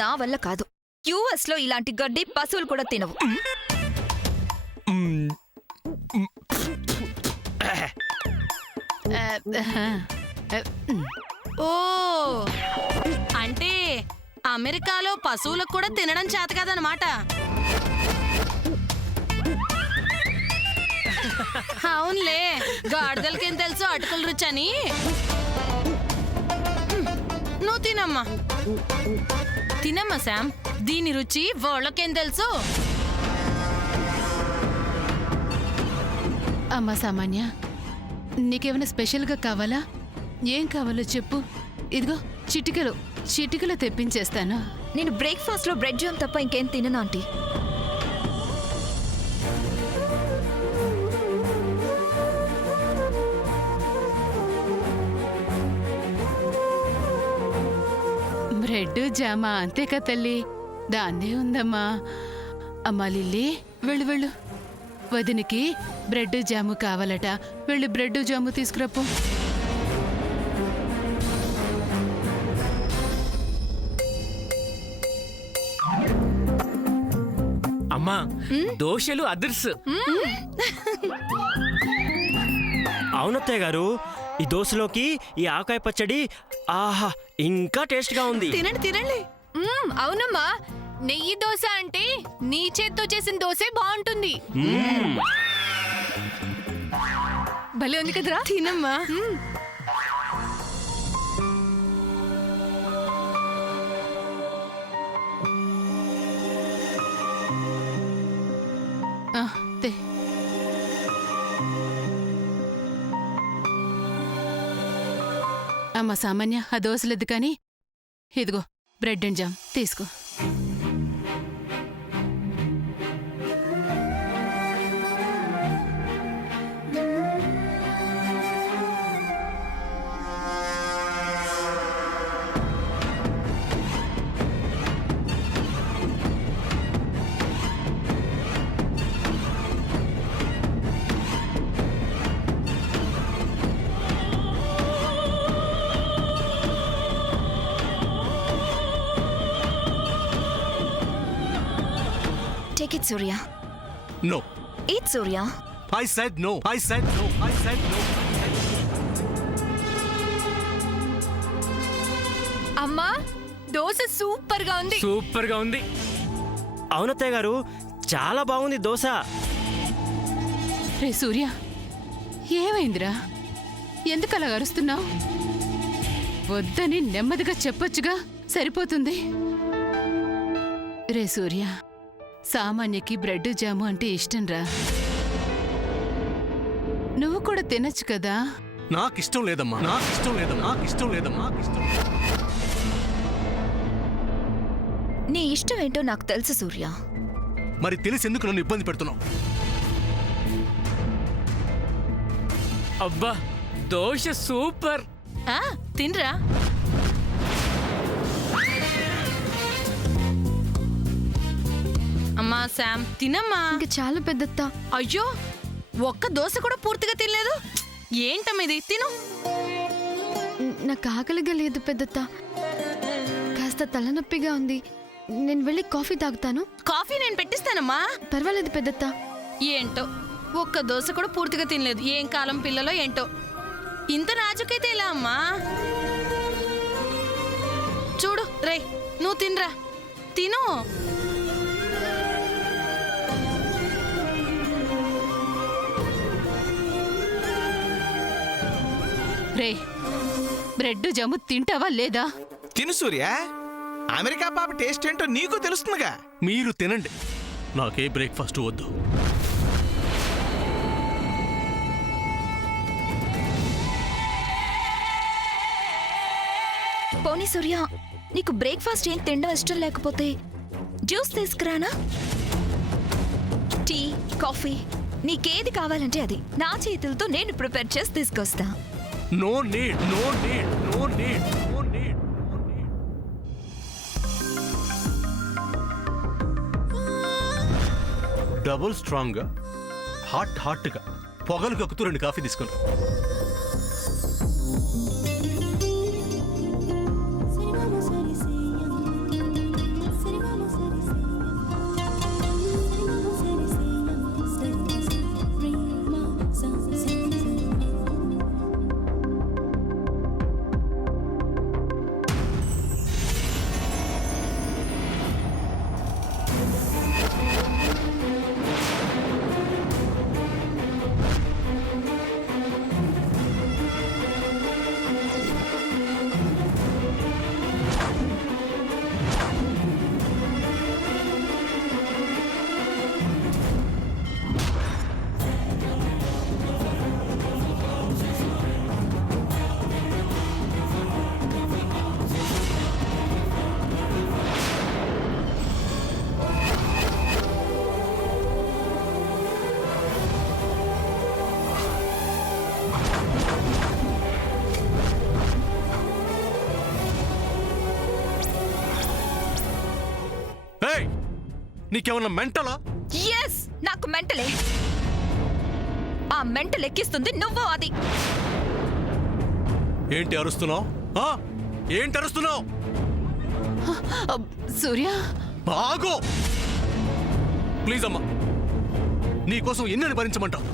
నా వల్ల కాదు. యుఎస్ లో ఇలాంటి గడ్డి పశువులు కూడా తినవు. ఓ అంటే అమెరికాలో పశువులకు కూడా తినడం చేత కదనమాట. అవునులే, గాడిదలకేం తెలుసు అటుకుల రుచి అని. నువ్వు తినమ్మా తినమ్మా శామ్, దీని రుచి వాళ్ళకేం తెలుసు. అమ్మా సామాన్య, నీకేమైనా స్పెషల్గా కావాలా? ఏం కావాలో చెప్పు. ఇదిగో చిటికలో తెప్పించేస్తాను. నేను బ్రేక్ఫాస్ట్ లో బ్రెడ్ జామ్ తప్ప ఇంకేం తినను ఆంటీ. బ్రెడ్ జామా అంతేకా తల్లి, దాన్నే ఉందమ్మా. అమ్మా లిల్లీ, వెళ్ళు. వదినికి బ్రెడ్ జాము కావాలట, వెళ్ళి బ్రెడ్ జాము తీసుకురాపో. అమ్మా దోశలు అదర్స్. అవునత్తయ్య గారు, ఈ దోశలోకి ఈ ఆకాయ పచ్చడి ఆహా ఇంకా టేస్ట్ గా ఉంది. తినండి. అవునమ్మా, నెయ్యి దోశ అంటే నీ చేత్తో చేసిన దోశే బాగుంటుంది. భలే ఉంది కదరా. తినమ్మా. తే. అమ్మా సామాన్య, ఆ దోశలెద్దు కానీ ఇదిగో బ్రెడ్ అండ్ జామ్ తీసుకో. Take it, Surya. No. Eat, Surya. I said no. అమ్మా, దోశ సూపర్ గా ఉంది. సూపర్ గా ఉంది. అవునత్తయ్య గారు, చాలా బాగుంది దోశ. రే సూర్య, ఏమైందిరా? ఎందుకలా అరుస్తున్నావు? వద్దని నెమ్మదిగా చెప్పొచ్చుగా, సరిపోతుంది. రే సూర్య, సామాన్యకి బ్రెడ్ జాము అంటే ఇష్టంరా. నువ్వు కూడా తినచ్చు కదా. నాకిష్టం లేదమ్మా. నీ ఇష్టం ఏంటో నాకు తెలుసు సూర్య. మరి తెలిసి ఎందుకు నన్ను ఇబ్బంది పెడుతున్నావు? అబ్బా దోశ సూపర్. తినరా. అమ్మా శామ్, తినమ్మా. ఇంకా చాలా పెద్దత్తా. అయ్యో, ఒక్క దోశ కూడా పూర్తిగా తినలేదు. ఏంటమ్మా ఇది? తిను. నాకు ఆకలిగా లేదు పెద్దత్తా, కాస్త తలనొప్పిగా ఉంది. నేను వెళ్ళి కాఫీ తాగుతాను. కాఫీ నేను పెట్టిస్తానమ్మా. పర్వాలేదు పెద్దత్తా. ఏంటో, ఒక్క దోశ కూడా పూర్తిగా తినలేదు. ఏం కాలం పిల్లలో ఏంటో. ఇంత నాజుకైతే ఎలా అమ్మా? చూడు రే, నువ్వు తినరా. తిను. రే, బ్రెడ్ జాము తింటావా లేదా? తిను సూర్య, అమెరికా పాప టేస్ట్ ఏంటో నీకు తెలుస్తుందిగా. మీరు తినండి, నాకే బ్రేక్ఫాస్ట్ వద్దు. పోనీ సూర్య, నీకు బ్రేక్ఫాస్ట్ ఏం తినడం ఇష్టం లేకపోతే జ్యూస్ తీసుకురానా? టీ, కాఫీ, నీకేది కావాలంటే అది నా చేతులతో నేను ప్రిపేర్ చేసి తీసుకొస్తా. No need. డబుల్ స్ట్రాంగ్ గా, హాట్ గా పొగలు కక్కుతూ 2 కాఫీ తీసుకుని. నీకేమన్నా మెంటలా? ఎస్, నాకు మెంటలే. ఆ మెంటల్ ఎక్కిస్తుంది నువ్వు. అది ఏంటి అరుస్తున్నావు? ఏంటి అరుస్తున్నావు? సూర్య, బాగో ప్లీజ్ అమ్మా, నీకోసం ఎన్నని భరించమంటావు?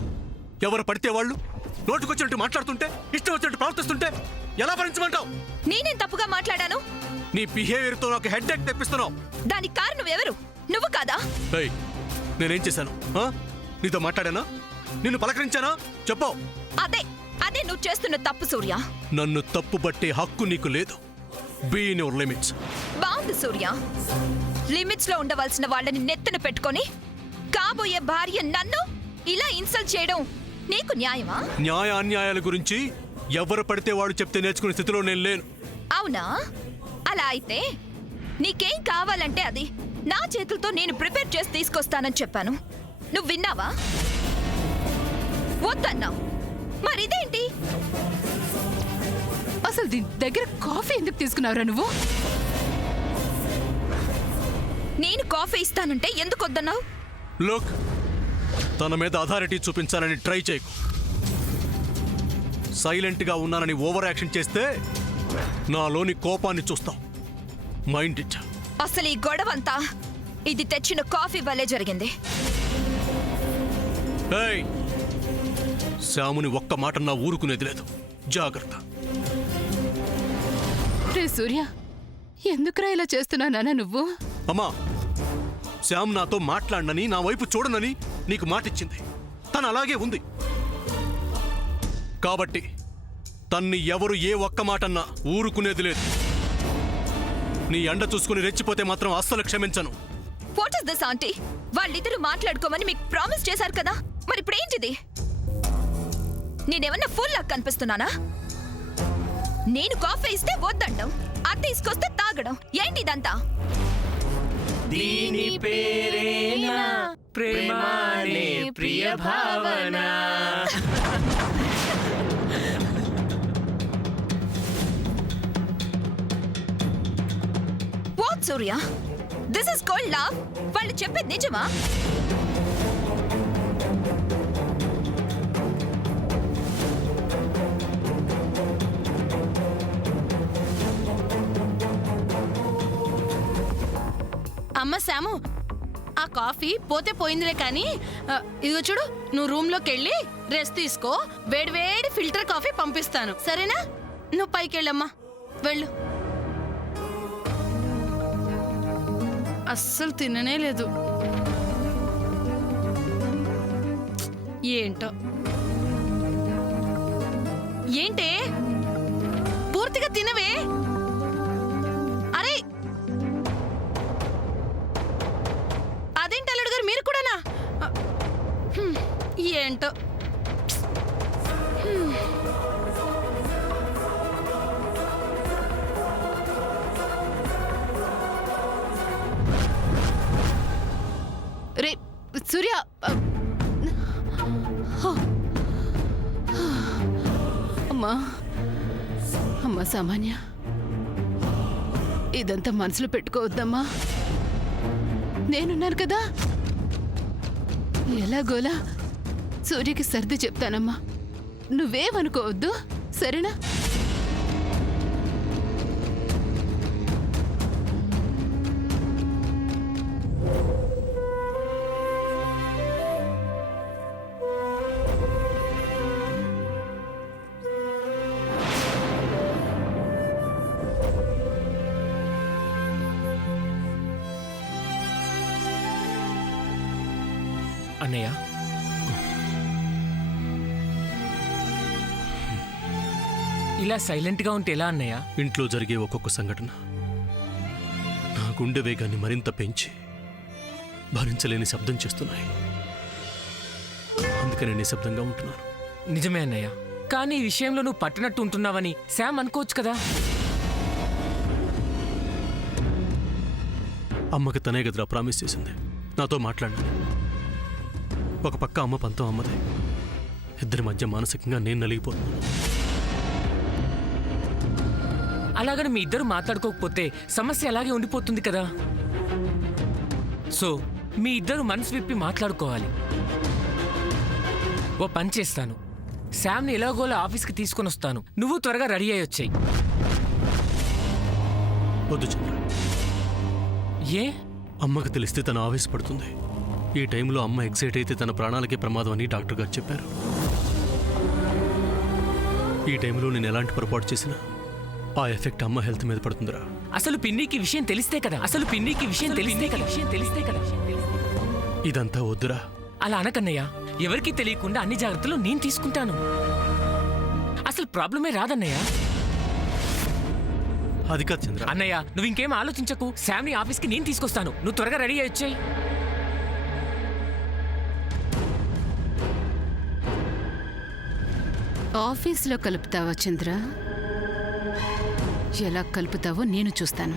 ఎవరు పడితే వాళ్ళు నోటుకొచ్చినట్టు మాట్లాడుతుంటే, ఇష్టం వచ్చినట్టు ప్రవర్తిస్తుంటే ఎలా భరించమంటావు? నేనేం తప్పుగా మాట్లాడాను? నీ బిహేవియర్తో నాకు హెడ్ ఏక్ తెప్పిస్తున్నావు. దానికి కారణం ఎవరు? నువ్వు కాదా? ఏయ్, నేనేం చేశాను? నీతో మాట్లాడానా? నిన్ను పలకరించానా? చెప్పు. అదే అదే నువ్వు చేస్తున్న తప్పు సూర్య. నన్ను తప్పు పట్టే హక్కు నీకు లేదు. Be in your limits. బాగుంది సూర్య. లిమిట్స్ లో ఉండవలసిన వాళ్ళని నెత్తిన పెట్టుకొని కాబోయే భార్య నన్ను ఇలా ఇన్సల్ట్ చేయడం నీకు న్యాయమా? న్యాయ అన్యాయాల గురించి ఎవరు పడితే వాడు చెప్తే నేర్చుకునే స్థితిలో నేను లేను. అవునా? అలా అయితే నీకేం కావాలంటే అది నా చేతులతో నేను ప్రిపేర్ చేసి తీసుకొస్తానని చెప్పాను. నువ్వు విన్నావా? వద్దన్నావు. మరిదేంటి? అసలు దీని దగ్గర కాఫీ ఎందుకు తీసుకున్నావురా నువ్వు? నేను కాఫీ ఇస్తానంటే ఎందుకు వద్దన్నావు? లోక్, తన మీద అథారిటీ చూపించాలని ట్రై చేయకు. సైలెంట్గా ఉన్నానని ఓవర్ యాక్షన్ చేస్తే నాలోని కోపాన్ని చూస్తావు. Mind it. అసలు ఈ గొడవంతా ఇది తెచ్చిన కాఫీ వల్లే జరిగింది. ఏయ్, శ్యాముని ఒక్క మాట నా ఊరుకునేది లేదు. జాగ్రత్త. రే సూర్య, ఎందుకురా ఇలా చేస్తున్నానా నువ్వు? అమ్మా, శ్యామ్ నాతో మాట్లాడనని, నా వైపు చూడనని నీకు మాటిచ్చింది. తను అలాగే ఉంది. కాబట్టి తన్ని ఎవరు ఏ ఒక్క మాటన్నా ఊరుకునేది లేదు. నీ అండ చూసుకుని రెచ్చిపోతే మాత్రం అస్సలు క్షమించను. What is this aunty? వాళ్ళిద్దరూ మాట్లాడుకోమని మీకు ప్రామిస్ చేశారు కదా, మరి ఇప్పుడు ఏంటిది? నేనేమన్నా ఫుల్ లాగా కనిపిస్తున్నానా? నేను కాఫీ ఇస్తే వద్దండం, అది తీసుకొస్తే తాగడం, ఏంటి ఇదంతా? దీని పేరేనా ప్రేమానే ప్రియ భావన. What Surya, this is called love? వాళ్ళు చెప్పేది నిజమా? అమ్మ శాము, ఆ కాఫీ పోతే పోయిందిలే కానీ ఇదిగో చూడు, నువ్వు రూమ్లోకి వెళ్ళి రెస్ట్ తీసుకో. వేడి ఫిల్టర్ కాఫీ పంపిస్తాను, సరేనా? నువ్వు పైకి వెళ్ళమ్మా, వెళ్ళు. అస్సలు తిననే లేదు. ఏంటో ఏంటే, పూర్తిగా తినవే. అరే, అదేంటి అల్లుడు గారు, మీరు కూడానా? ఏంటో. రే సూర్య, అమ్మా అమ్మా సామాన్య, ఇదంతా మనసులో పెట్టుకోవద్దమ్మా. నేనున్నాను కదా, ఎలాగోలా సూర్యకి సర్ది చెప్తానమ్మా. నువ్వేమనుకోవద్దు, సరేనా? అన్నయ్య, ఇలా సైలెంట్గా ఉంటే ఎలా అన్నయ్య? ఇంట్లో జరిగే ఒక్కొక్క సంఘటన నా గుండె వేగాన్ని మరింత పెంచి భరించలేని శబ్దం చేస్తున్నాయి. అందుకనే నిశ్శబ్దంగా ఉంటున్నాను. నిజమే అన్నయ్య, కానీ ఈ విషయంలో నువ్వు పట్టినట్టు ఉంటున్నావని శామ్ అనుకోవచ్చు కదా. అమ్మకి తనే గదిరా ప్రామిస్ చేసింది నాతో మాట్లాడండి. ఒక పక్క అమ్మ పంతం అమ్మదే. ఇద్దరి మధ్య మానసికంగా నేను నలిగిపోతున్నాను. అలాగని మీ ఇద్దరు మాట్లాడుకోకపోతే సమస్య అలాగే ఉండిపోతుంది కదా. సో మీ ఇద్దరు మనసు విప్పి మాట్లాడుకోవాలి. ఓ పని చేస్తాను, శామ్ని ఎలాగోలా ఆఫీస్కి తీసుకొని వస్తాను. నువ్వు త్వరగా రెడీ అయ్యి వచ్చాయి. వద్దు చంద్ర, ఏ? అమ్మకు తెలిస్తే తను ఆవేశపడుతుంది. ఈ టైంలో అమ్మ ఎగ్జైట్ అయితే తన ప్రాణాలకే ప్రమాదం అని డాక్టర్ గారు చెప్పారు. ఈ టైంలో నేను ఎలాంటి పొరపాటు చేసినా ఆ ఎఫెక్ట్ అమ్మ హెల్త్ మీద పడుతుందిరా. అసలు పిన్నికి విషయం తెలిస్తే కదా, ఇదంతా వద్దురా. అలా అనకన్నయ్య. ఎవరికీ తెలియకుండా అన్ని జాగ్రత్తలు నేను తీసుకుంటాను. అసలు ప్రాబ్లమే రాదన్నయ్య. అది కాదు చంద్ర. అన్నయ్య, నువ్వు ఇంకేం ఆలోచించకు. శామ్ని ఆఫీస్కి నేను తీసుకొస్తాను. నువ్వు త్వరగా రెడీ అయ్యి వచ్చాయి. ఆఫీస్లో కలుపుతావా చంద్ర? ఎలా కలుపుతావో నేను చూస్తాను.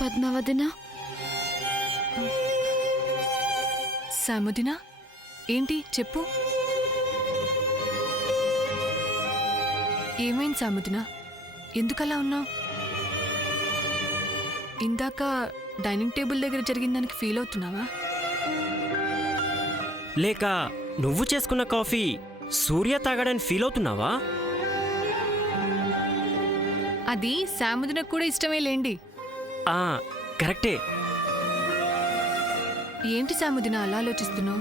పద్మావదినా, సాముదినా, ఏంటి చెప్పు. ఏమైంది సాముదినా? ఎందుకలా ఉన్నావు? ఇందాక డైనింగ్ టేబుల్ దగ్గర జరిగిన దానికి ఫీల్ అవుతున్నావా? లేక నువ్వు చేసుకున్న కాఫీ సూర్య తాగడానికి ఫీల్ అవుతున్నావా? అది సాముదినకు కూడా ఇష్టమే లేండి. కరెక్టే. ఏంటి సాముదినా అలా ఆలోచిస్తున్నావు?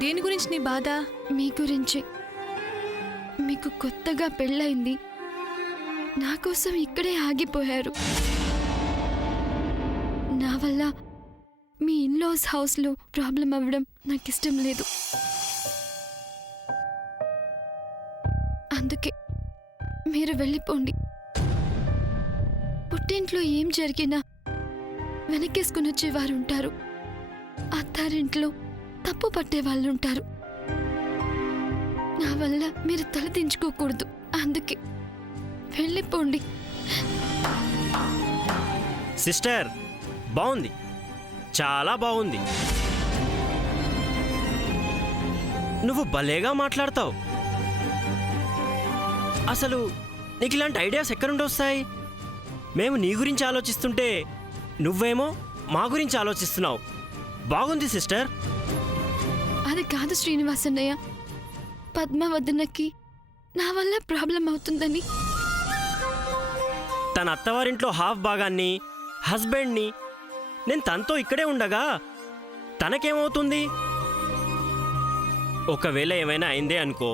దేని గురించి నీ బాధ? మీ గురించి. మీకు కొత్తగా పెళ్ళయింది, నా కోసం ఇక్కడే ఆగిపోయారు. నా వల్ల మీ ఇన్లాస్ హౌస్లో ప్రాబ్లం అవ్వడం నాకు ఇష్టం లేదు. అందుకే మీరు వెళ్ళిపోండి. పుట్టింట్లో ఏం జరిగినా వెనకేసుకుని వచ్చేవారు ఉంటారు, అత్తారింట్లో తప్పు పట్టే వాళ్ళు ఉంటారు. నా వల్ల మీరు తలదించుకోకూడదు. అందుకే వెళ్ళిపోండి. సిస్టర్, బాగుంది, చాలా బాగుంది. నువ్వు భలేగా మాట్లాడతావు. అసలు నీకు ఇలాంటి ఐడియాస్ ఎక్కడుండి వస్తాయి? మేము నీ గురించి ఆలోచిస్తుంటే నువ్వేమో మా గురించి ఆలోచిస్తున్నావు. బాగుంది సిస్టర్. అది కాదు శ్రీనివాసన్నయ్య, పద్మావదనకి నా వల్ల ప్రాబ్లం అవుతుందని. తన అత్తవారింట్లో హాఫ్ భాగాన్ని, హస్బెండ్ని నేను తనతో ఇక్కడే ఉండగా తనకేమవుతుంది? ఒకవేళ ఏమైనా అయిందే అనుకో,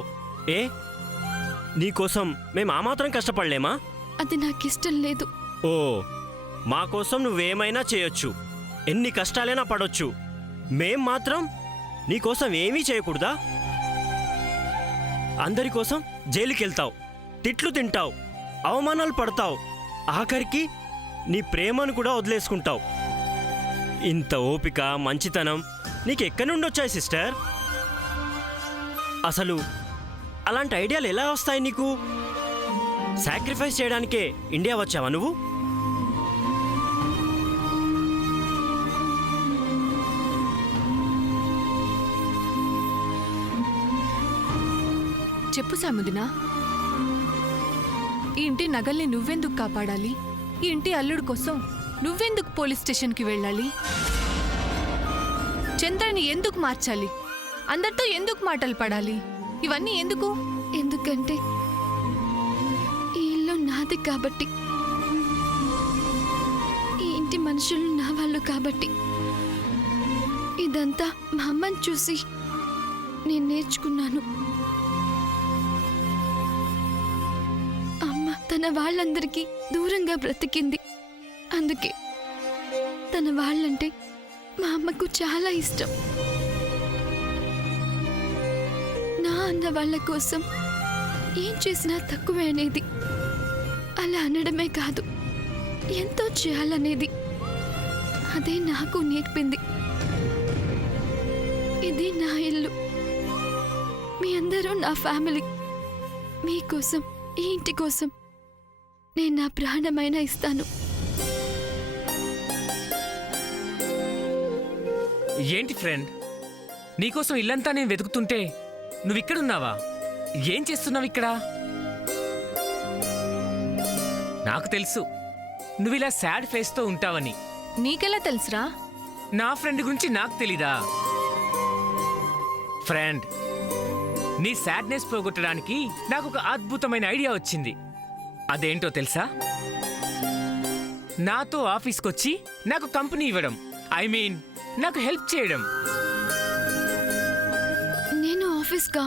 నీకోసం మేము ఆ మాత్రం కష్టపడలేమా? అది నాకిష్టం లేదు. ఓ, మా కోసం నువ్వేమైనా చేయొచ్చు, ఎన్ని కష్టాలైనా పడొచ్చు. మేం మాత్రం నీకోసం ఏమీ చేయకూడదా? అందరి కోసం జైలుకెళ్తావు, తిట్లు తింటావు, అవమానాలు పడతావు, ఆఖరికి నీ ప్రేమను కూడా వదిలేసుకుంటావు. ఇంత ఓపిక, మంచితనం నీకెక్కడి నుండి వచ్చాయి సిస్టర్? అసలు అలాంటి ఐడియాలు ఎలా వస్తాయి నీకు? సాక్రిఫైస్ చేయడానికే ఇండియా వచ్చావా నువ్వు? చెప్పు సాముదినా, ఈ ఇంటి నగల్ని నువ్వెందుకు కాపాడాలి? ఈ ఇంటి అల్లుడు కోసం నువ్వెందుకు పోలీస్ స్టేషన్కి వెళ్ళాలి? చంద్రని ఎందుకు మార్చాలి? అందరితో ఎందుకు మాటలు పడాలి? ఇవన్నీ ఎందుకు? ఎందుకంటే ఈ ఇల్లు నాది కాబట్టి, ఈ ఇంటి మనుషులు నా వాళ్ళు కాబట్టి. ఇదంతా మా అమ్మని చూసి నేను నేర్చుకున్నాను. అమ్మ తన వాళ్ళందరికీ దూరంగా బ్రతికింది. అందుకే తన వాళ్ళంటే మా అమ్మకు చాలా ఇష్టం. అన్న వాళ్ళ కోసం ఏం చేసినా తక్కువే అనేది. అలా అనడమే కాదు, ఎంతో చేయాలనేది. అదే నాకు నేర్పింది. ఇది నా ఇల్లు, మీ అందరూ నా ఫ్యామిలీ. మీకోసం, ఈ ఇంటి కోసం నేను నా ప్రాణమైనా ఇస్తాను. ఏంటి ఫ్రెండ్, నీకోసం ఇల్లంతా నేను వెతుకుతుంటే నువ్విక్కడున్నావా? ఏం చేస్తున్నావు ఇక్కడ? నాకు తెలుసు నువ్విలా సాడ్ ఫేస్తో ఉంటావని. నీకెలా తెలుసురా? నా ఫ్రెండ్ గురించి నాకు తెలీదా? ఫ్రెండ్, నీ సాడ్నెస్ పోగొట్టడానికి నాకు ఒక అద్భుతమైన ఐడియా వచ్చింది. అదేంటో తెలుసా? నాతో ఆఫీస్కొచ్చి నాకు కంపెనీ ఇవ్వడం, ఐ మీన్ నాకు హెల్ప్ చేయడం. నేను ఆఫీస్గా?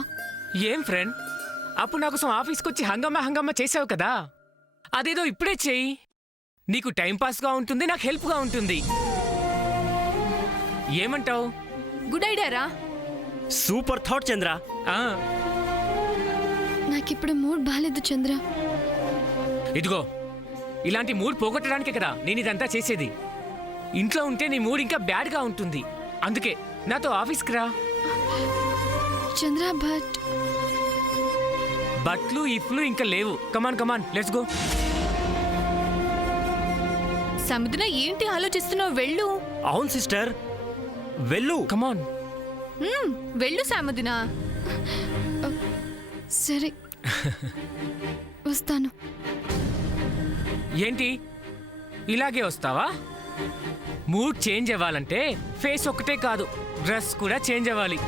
ఏం ఫ్రెండ్, అప్పుడు నా కోసం ఆఫీస్కొచ్చి హంగామా చేసావు కదా, అదేదో ఇప్పుడే చెయ్యి. నీకు టైంపాస్గా ఉంటుంది, నాకు హెల్ప్గా ఉంటుంది. ఏమంటావు? గుడ్ ఐడియా రా. సూపర్ థాట్ చంద్ర. నాకిప్పుడు మూడ్ బాలేదు చంద్ర. ఇదిగో, ఇలాంటి మూడ్ పోగొట్టడానికే కదా నేను ఇదంతా చేసేది. ఇంట్లో ఉంటే నీ మూడ్ ఇంకా బ్యాడ్గా ఉంటుంది. అందుకే నాతో ఆఫీస్కి రా. చంద్ర, బట్లు ఇఫ్లు ఇంకా లేవు. Come on let's go. సముద్ర, ఏంటి ఆలోచిస్తున్నావు? వెళ్ళు. అవును సిస్టర్, వెళ్ళు. కమాన్. వెళ్ళు సముద్ర. సరే వస్తాను. ఏంటి ఇలాగే వస్తావా? మూడ్ చేంజ్ అవ్వాలంటే ఫేస్ ఒక్కటే కాదు, డ్రెస్ కూడా చేంజ్ అవ్వాలి.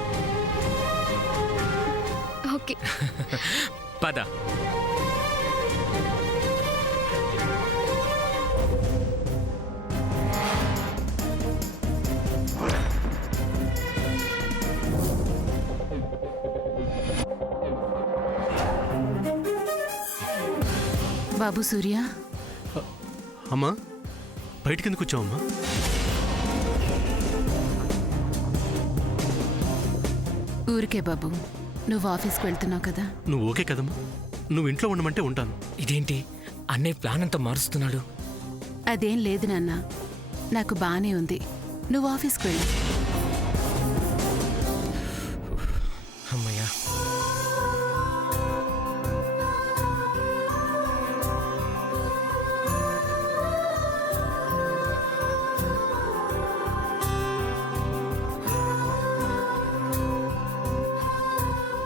ఓకే. పద. బాబు సూర్య, అమ్మా, బయటికి ఎందుకు వచ్చావమ్మా? ఊరికే బాబు, నువ్వు ఆఫీస్కి వెళ్తున్నావు కదా. నువ్వు ఓకే కదమ్మా? నువ్వు ఇంట్లో ఉండమంటే ఉంటాను. ఇదేంటి అన్నయ్య ప్లాన్ అంతా మారుస్తున్నాడు? అదేం లేదు నాన్న, నాకు బానే ఉంది. నువ్వు ఆఫీస్కి వెళ్ళు. అమ్మయ్యా.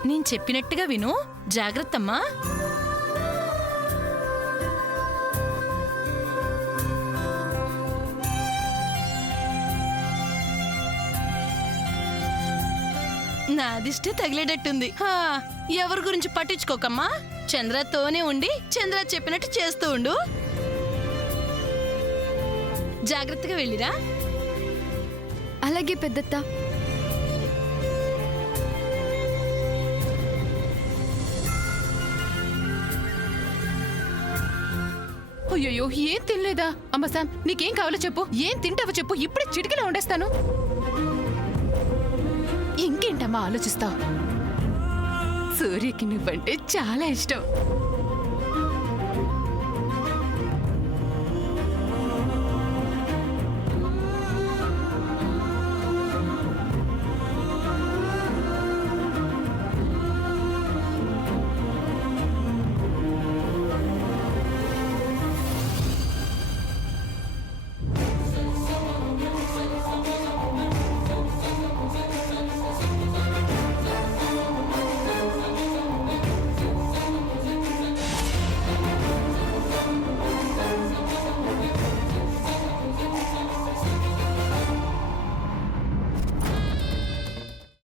నేను చెప్పినట్టుగా విను. జాగ్రత్తమ్మా. నా దిష్టి తగిలేటట్టుంది. ఎవరి గురించి పట్టించుకోకమ్మా. చంద్రతోనే ఉండి చంద్ర చెప్పినట్టు చేస్తూ ఉండు. జాగ్రత్తగా వెళ్ళిరా. అలాగే పెద్దత్త. అయ్యో, ఏం తినలేదా? అమ్మ శామ్, నీకేం కావాలో చెప్పు. ఏం తింటావో చెప్పు, ఇప్పుడే చిటికలో వండేస్తాను. ఇంకేంటమ్మా ఆలోచిస్తావు? సూర్యకి నువ్వంటే చాలా ఇష్టం.